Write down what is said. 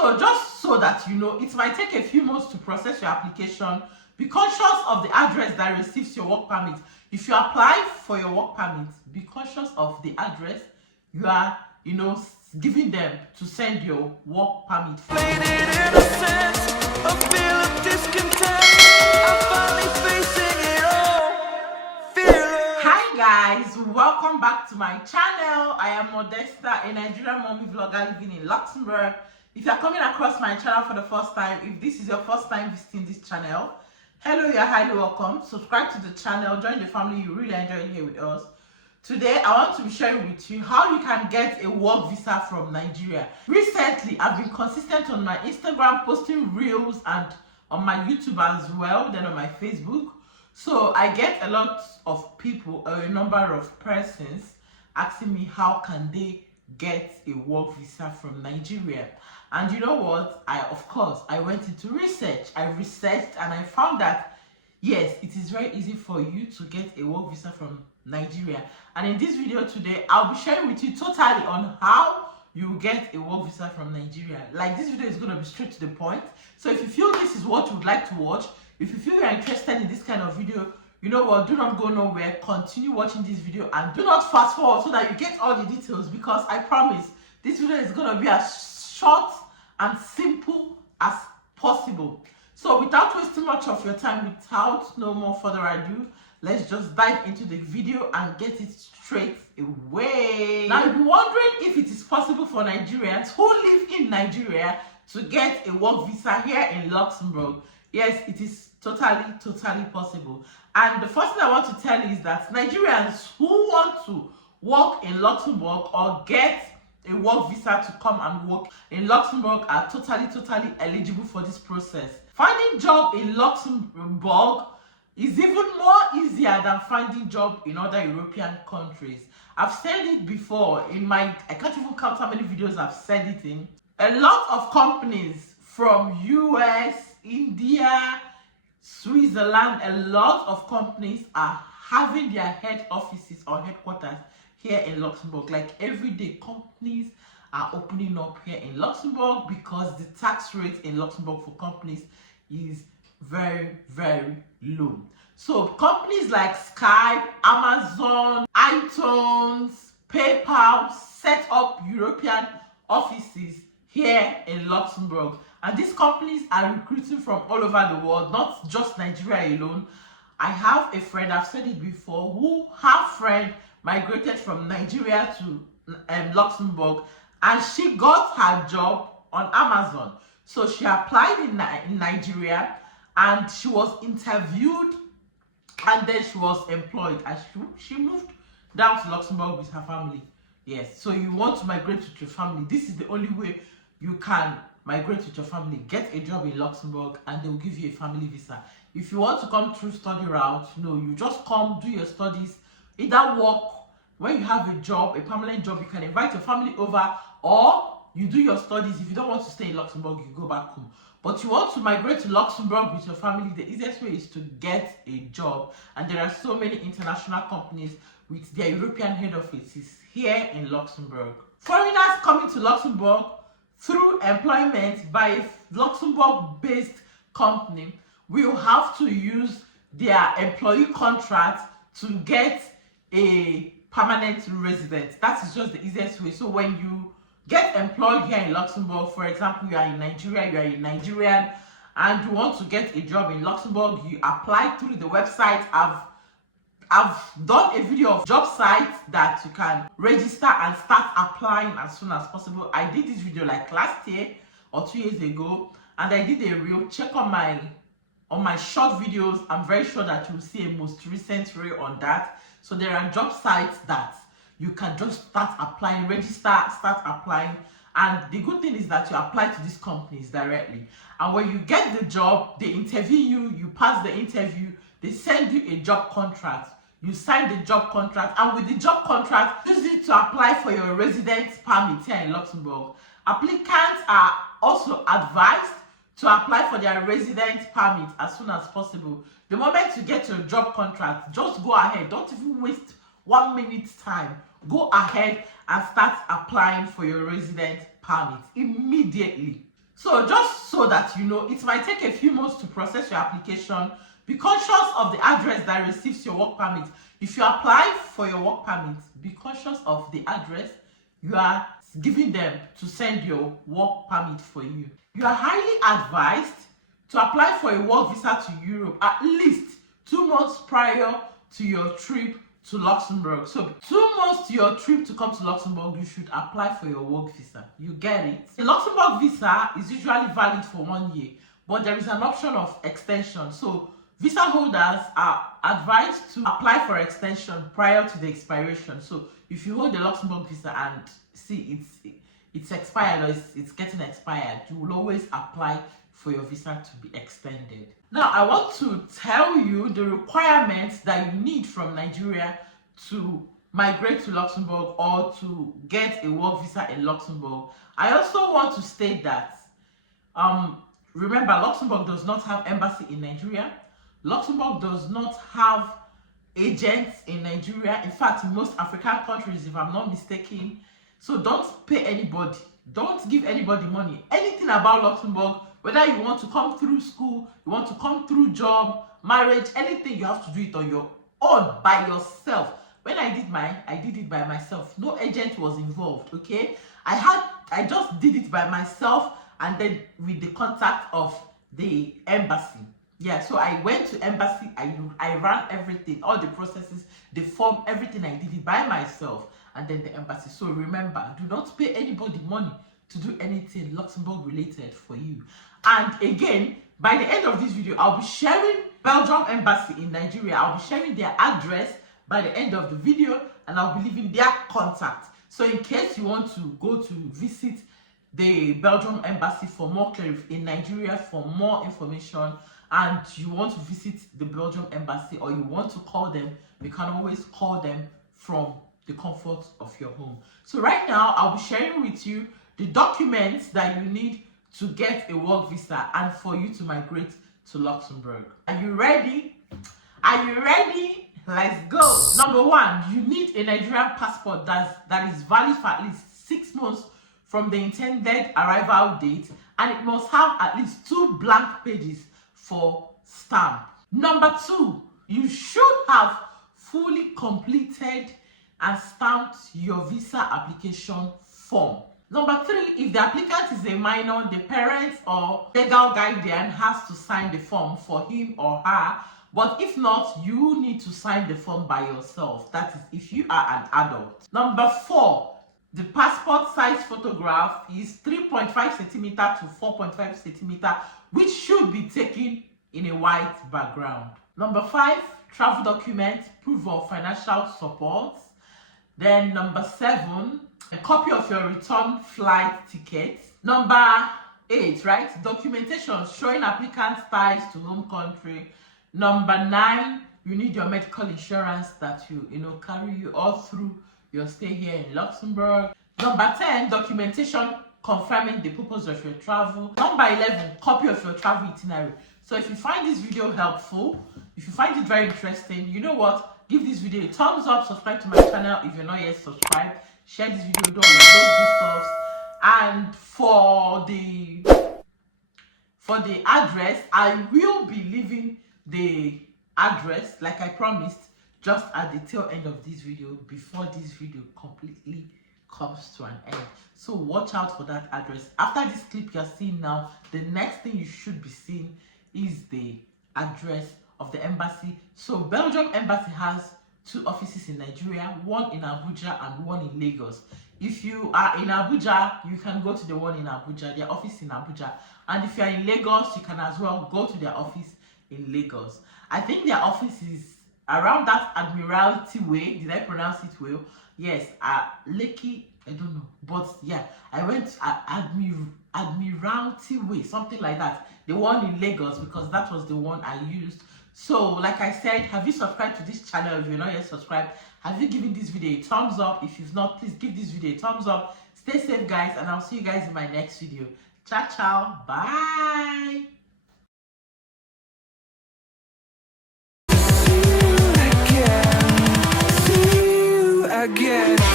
So just so that you know, it might take a few months to process your application. Be conscious of the address that receives your work permit. If you apply for your work permit, be conscious of the address you are, giving them to send your work permit. Hi guys, welcome back to my channel. I am Modesta, a Nigerian mommy vlogger living in Luxembourg. If you are coming across my channel for the first time, if this is your first time visiting this channel, hello, you are highly welcome. Subscribe to the channel, join the family. You really enjoy it here with us. Today I want to be sharing with you how you can get a work visa from Nigeria. Recently I've been consistent on my Instagram, posting reels, and on my YouTube as well, then on my Facebook. So I get a lot of people, a number of persons asking me how can they get a work visa from Nigeria. And you know what? I went into research. I researched and I found that yes, it is very easy for you to get a work visa from Nigeria. And in this video today, I'll be sharing with you totally on how you get a work visa from Nigeria. Like, this video is going to be straight to the point. So if you feel this is what you would like to watch, if you feel you're interested in this kind of video, you know what, do not go nowhere. Continue watching this video and do not fast forward so that you get all the details, because I promise this video is going to be as short and simple as possible. So without wasting much of your time, without no more further ado, let's just dive into the video and get it straight away. Now you'll be wondering if it is possible for Nigerians who live in Nigeria to get a work visa here in Luxembourg. Yes, it is totally possible. And the first thing I want to tell you is that Nigerians who want to work in Luxembourg or get a work visa to come and work in Luxembourg are totally eligible for this process. Finding job in Luxembourg is even more easier than finding job in other European countries. I've said it before I can't even count how many videos I've said it in. A lot of companies from US, India, Switzerland, a lot of companies are having their head offices or headquarters here in Luxembourg. Like, every day companies are opening up here in Luxembourg because the tax rate in Luxembourg for companies is very low. So companies like Skype, Amazon, iTunes, PayPal set up European offices here in Luxembourg, and these companies are recruiting from all over the world, not just Nigeria alone. I have a friend, I've said it before, who her friend migrated from Nigeria to Luxembourg, and she got her job on Amazon. So she applied in Nigeria, and she was interviewed, and then she was employed, and she moved down to Luxembourg with her family. Yes, so you want to migrate with your family, this is the only way you can migrate with your family. Get a job in Luxembourg and they will give you a family visa. If you want to come through study route, no, you just come, do your studies, either work. When you have a job, a permanent job, you can invite your family over, or you do your studies. If you don't want to stay in Luxembourg, you go back home. But you want to migrate to Luxembourg with your family, the easiest way is to get a job. And there are so many international companies with their European head offices here in Luxembourg. Foreigners coming to Luxembourg through employment by a Luxembourg-based company will have to use their employee contract to get a permanent resident. That is just the easiest way. So when you get employed here in Luxembourg, for example, you are in Nigeria, you are a Nigerian, and you want to get a job in Luxembourg, you apply through the website. I've done a video of job sites that you can register and start applying as soon as possible. I did this video like last year or 2 years ago, and I did a reel. Check on my short videos. I'm very sure that you'll see a most recent reel on that. So there are job sites that you can just start applying, register, start applying. And the good thing is that you apply to these companies directly. And when you get the job, they interview you, you pass the interview, they send you a job contract. You sign the job contract, and with the job contract, use it to apply for your residence permit here in Luxembourg. Applicants are also advised to apply for their residence permit as soon as possible. The moment you get your job contract, just go ahead. Don't even waste 1 minute's time. Go ahead and start applying for your residence permit immediately. So just so that you know, it might take a few months to process your application. Be conscious of the address that receives your work permit. If you apply for your work permit, be conscious of the address you are giving them to send your work permit for you. You are highly advised to apply for a work visa to Europe at least 2 months prior to your trip to Luxembourg. So 2 months to your trip to come to Luxembourg, you should apply for your work visa. You get it? The Luxembourg visa is usually valid for 1 year, but there is an option of extension. So visa holders are advised to apply for extension prior to the expiration. So if you hold the Luxembourg visa and see it's expired or it's getting expired, you will always apply for your visa to be extended. Now, I want to tell you the requirements that you need from Nigeria to migrate to Luxembourg or to get a work visa in Luxembourg. I also want to state that, remember, Luxembourg does not have embassy in Nigeria. Luxembourg does not have agents in Nigeria. In fact, in most African countries, if I'm not mistaken. So don't pay anybody. Don't give anybody money. Anything about Luxembourg, whether you want to come through school, you want to come through job, marriage, anything, you have to do it on your own, by yourself. When I did mine, I did it by myself. No agent was involved, okay? I just did it by myself, and then with the contact of the embassy. Yeah, so I went to embassy, I ran everything, all the processes, the form, everything, I did it by myself, and then the embassy. So remember, do not pay anybody money to do anything Luxembourg related for you. And again, by the end of this video, I'll be sharing Belgium embassy in Nigeria. I'll be sharing their address by the end of the video, and I'll be leaving their contact. So in case you want to go to visit the Belgium embassy for more clarity in Nigeria, for more information, and you want to visit the Belgium embassy, or you want to call them, you can always call them from the comfort of your home. So right now, I'll be sharing with you the documents that you need to get a work visa and for you to migrate to Luxembourg. Are you ready? Are you ready? Let's go. Number one, you need a Nigerian passport that is valid for at least 6 months from the intended arrival date, and it must have at least 2 blank pages for stamp. Number two, you should have fully completed and stamped your visa application form. Number three, if the applicant is a minor, the parents or legal guardian has to sign the form for him or her. But if not, you need to sign the form by yourself. That is, if you are an adult. Number four, the passport size photograph is 3.5 centimeter to 4.5 centimeter, which should be taken in a white background. Number five, travel document, proof of financial support. Then number seven, a copy of your return flight ticket. Number eight, right? Documentation showing applicant's ties to home country. Number nine, you need your medical insurance that you carry you all through your stay here in Luxembourg. Number 10, documentation confirming the purpose of your travel. Number 11, copy of your travel itinerary. So if you find this video helpful, if you find it very interesting, you know what? Give this video a thumbs up, subscribe to my channel if you're not yet subscribed, share this video with all of those good stuff. And for the address, I will be leaving the address like I promised just at the tail end of this video, before this video completely comes to an end. So watch out for that address. After this clip you're seeing now, the next thing you should be seeing is the address of the embassy. So Belgium embassy has 2 offices in Nigeria, one in Abuja and one in Lagos. If you are in Abuja, you can go to the one in Abuja, their office in Abuja. And if you are in Lagos, you can as well go to their office in Lagos. I think their office is around that Admiralty Way. Did I pronounce it well? Yes, Lekki, I don't know. But yeah, I went Admiralty Way, something like that. The one in Lagos, because that was the one I used. So, like I said, have you subscribed to this channel? If you're not yet subscribed, have you given this video a thumbs up? If you've not, please give this video a thumbs up. Stay safe, guys, and I'll see you guys in my next video. Ciao, ciao. Bye. Again.